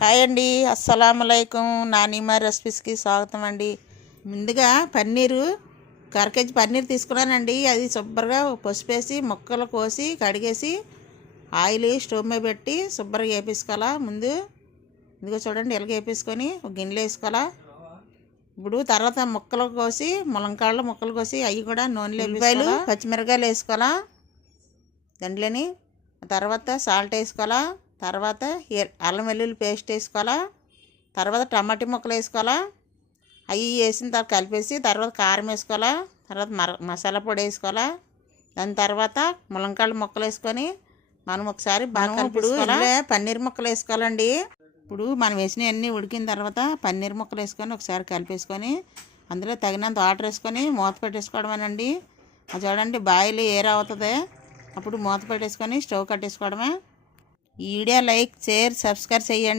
Hi అండి, అస్సలాములైకుం. నానిమా రెసిపీస్కి స్వాగతం అండి. ముందుగా కేజీ పన్నీర్ తీసుకున్నానండి. అది శుభ్రంగా పసుపు వేసి ముక్కలు కోసి కడిగేసి ఆయిల్ స్టవ్ మీద పెట్టి శుభ్రంగా వేపేసుకోవాలా. ముందు ఇదిగో చూడండి, ఇలాగ వేపేసుకొని ఒక గిన్నెలో వేసుకోవాలా. ఇప్పుడు తర్వాత ముక్కలు కోసి ములంకాళ్ళు ముక్కలు కోసి అవి కూడా నూనెలో వేసుకోవాలి. పచ్చిమిరకాయలు వేసుకోవాలా దాంట్లోని. తర్వాత సాల్ట్ వేసుకోవాలా. తర్వాత అల్లం వెల్లుల్లి పేస్ట్ వేసుకోవాలా. తర్వాత టమాటా ముక్కలు వేసుకోవాలా. అవి వేసిన తర్వాత కలిపేసి తర్వాత కారం వేసుకోవాలా. తర్వాత మసాలా పొడి వేసుకోవాలా. దాని తర్వాత ములంకాళ్ళ ముక్కలు వేసుకొని మనం ఒకసారి బాగా కలిపేసుకోవాలి. పన్నీర్ ముక్కలు వేసుకోవాలండి. ఇప్పుడు మనం వేసినవన్నీ ఉడికిన తర్వాత పన్నీర్ ముక్కలు వేసుకొని ఒకసారి కలిపేసుకొని అందులో తగినంత వాటర్ వేసుకొని మూత పెట్టేసుకోవడమేనండి. అది చూడండి, బాయిల్ ఏర్ అవుతుంది. అప్పుడు మూత పెట్టేసుకొని స్టవ్ కట్టేసుకోవడమే. ఈ వీడియో లైక్, షేర్, సబ్స్క్రైబ్ చేయండి.